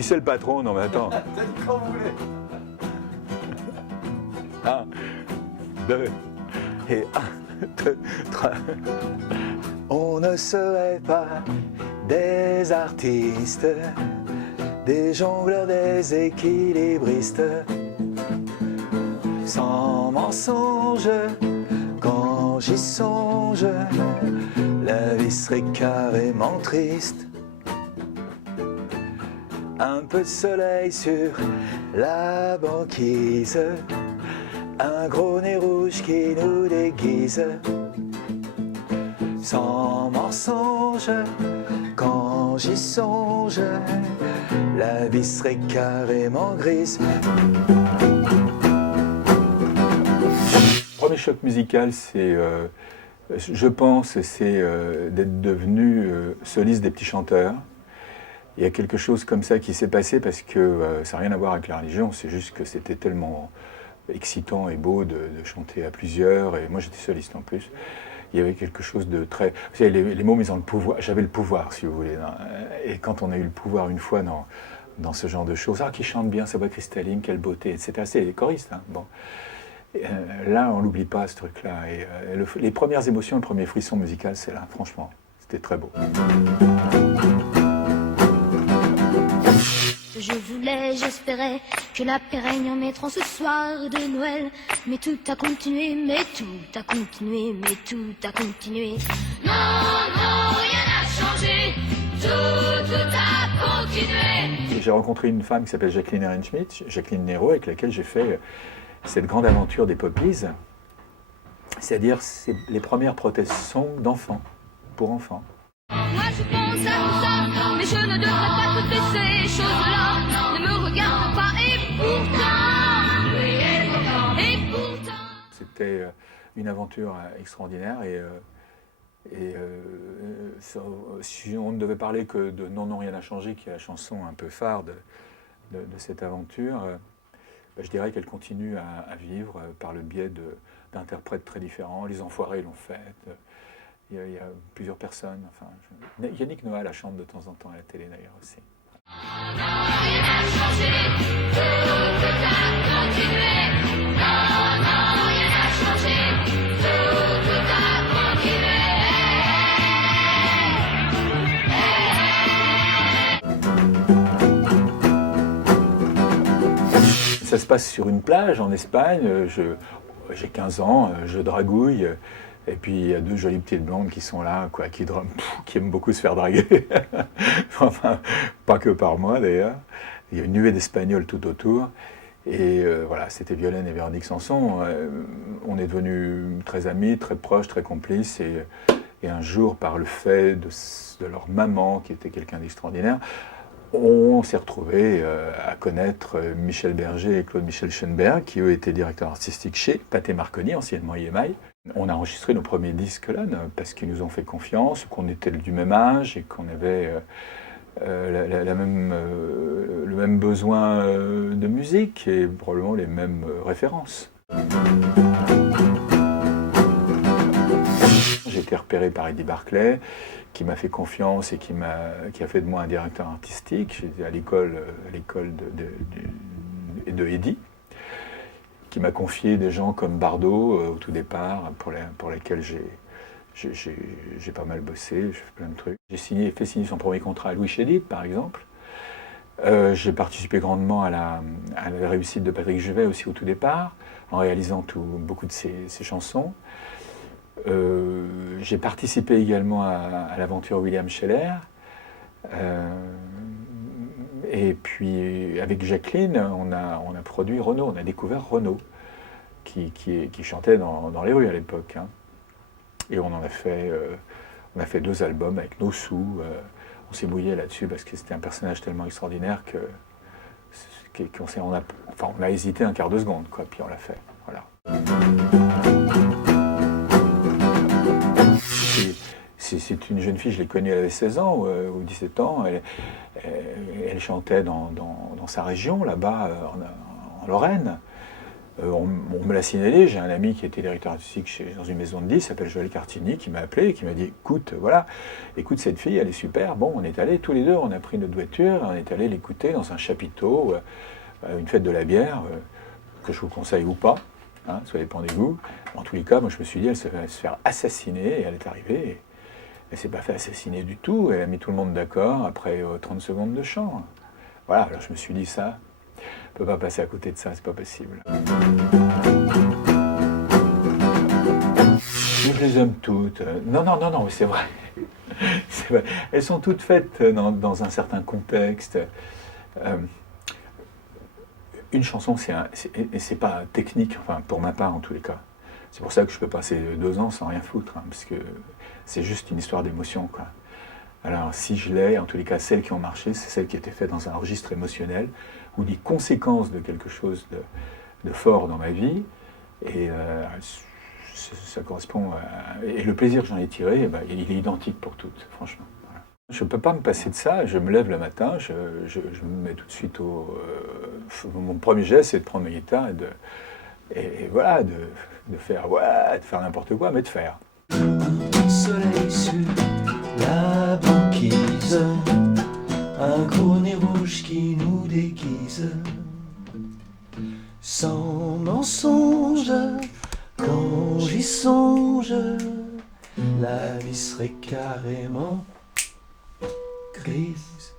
Qui c'est le patron? Non mais attends. Quand vous voulez. 1, 2 et 1, 2, 3. On ne serait pas des artistes, des jongleurs, des équilibristes, sans mensonge. Quand j'y songe, la vie serait carrément triste. Un peu de soleil sur la banquise, un gros nez rouge qui nous déguise. Sans mensonge, quand j'y songe, la vie serait carrément grise. Le premier choc musical, c'est, je pense, c'est d'être devenu soliste des Petits Chanteurs. Il y a quelque chose comme ça qui s'est passé parce que ça n'a rien à voir avec la religion, c'est juste que c'était tellement excitant et beau de chanter à plusieurs, et moi j'étais soliste en plus. Il y avait quelque chose de très... Vous savez, les mots, ils ont le pouvoir. J'avais le pouvoir, si vous voulez. Et quand on a eu le pouvoir une fois dans ce genre de choses, qui chante bien, sa voix cristalline, quelle beauté, etc. C'est les choristes, hein. Bon. Là, on n'oublie pas ce truc-là. Et les premières émotions, le premier frisson musical, c'est là, franchement. C'était très beau. Je voulais, j'espérais que la paix règne en mettant ce soir de Noël. Mais tout a continué, mais tout a continué, mais tout a continué. Non, non, rien n'a changé, tout a continué. J'ai rencontré une femme qui s'appelle Jacqueline Ehrenschmidt, Jacqueline Nero, avec laquelle j'ai fait cette grande aventure des Poppies. C'est-à-dire les premières protest songs d'enfants, pour enfants. Moi je pense à tout ça, mais je ne devrais pas toutes ces choses-là. Ne me regarde pas et pourtant. C'était une aventure extraordinaire et si on ne devait parler que de Non, non, rien n'a changé, qui est la chanson un peu phare de cette aventure, je dirais qu'elle continue à vivre par le biais d'interprètes très différents. Les Enfoirés l'ont faite. Il y a plusieurs personnes. Enfin, Yannick Noah la chante de temps en temps à la télé d'ailleurs aussi. Ça se passe sur une plage en Espagne. J'ai 15 ans, je dragouille. Et puis il y a deux jolies petites blondes qui sont là, quoi, qui aiment beaucoup se faire draguer. Enfin, pas que par moi d'ailleurs. Il y a une nuée d'Espagnols tout autour. Et voilà, c'était Violaine et Véronique Sanson. On est devenus très amis, très proches, très complices. Et un jour, par le fait de leur maman, qui était quelqu'un d'extraordinaire, on s'est retrouvés à connaître Michel Berger et Claude Michel Schoenberg, qui eux étaient directeurs artistiques chez Pathé Marconi, anciennement EMI. On a enregistré nos premiers disques là, parce qu'ils nous ont fait confiance, qu'on était du même âge et qu'on avait le même besoin de musique et probablement les mêmes références. J'ai été repéré par Eddie Barclay, qui m'a fait confiance et qui a fait de moi un directeur artistique. J'étais à l'école de Eddie, qui m'a confié des gens comme Bardot au tout départ, pour lesquels j'ai pas mal bossé, j'ai fait plein de trucs. J'ai fait signer son premier contrat à Louis Chédid, par exemple. J'ai participé grandement à la réussite de Patrick Juvet aussi au tout départ, en réalisant beaucoup de ses chansons. J'ai participé également à l'aventure William Scheller. Et puis avec Jacqueline, on a produit Renaud, on a découvert Renaud, qui chantait dans les rues à l'époque. Hein. Et on a fait 2 albums avec nos sous. On s'est mouillé là-dessus parce que c'était un personnage tellement extraordinaire on a hésité un quart de seconde, quoi, puis on l'a fait. Voilà. C'est une jeune fille, je l'ai connue, elle avait 16 ans ou 17 ans. Elle chantait dans sa région, là-bas, en Lorraine. On me l'a signalé, j'ai un ami qui était directeur artistique dans une maison de disques, s'appelle Joël Cartini, qui m'a appelé et qui m'a dit écoute, voilà, écoute cette fille, elle est super. Bon, on est allés tous les deux, on a pris notre voiture, on est allés l'écouter dans un chapiteau, une fête de la bière, que je vous conseille ou pas, hein, ça dépend des goûts. En tous les cas, moi je me suis dit, elle va se faire assassiner, et elle est arrivée, et elle s'est pas fait assassiner du tout, elle a mis tout le monde d'accord après 30 secondes de chant. Voilà, alors je me suis dit ça. On ne peut pas passer à côté de ça, c'est pas possible. Je les aime toutes. Non, mais c'est vrai. C'est vrai. Elles sont toutes faites dans un certain contexte. Une chanson, c'est pas technique, enfin pour ma part en tous les cas. C'est pour ça que je peux passer 2 ans sans rien foutre, hein, parce que c'est juste une histoire d'émotion, quoi. Alors si je l'ai, en tous les cas, celles qui ont marché, c'est celles qui étaient faites dans un registre émotionnel, ou des conséquences de quelque chose de fort dans ma vie, et ça correspond à... Et le plaisir que j'en ai tiré, il est identique pour toutes, franchement. Voilà. Je ne peux pas me passer de ça, je me lève le matin, je me mets tout de suite mon premier geste, c'est de prendre ma guitare et voilà, de faire n'importe quoi, mais de faire. Soleil sur la banquise, un gros nez rouge qui nous déguise. Sans mensonge, quand j'y songe, la vie serait carrément grise.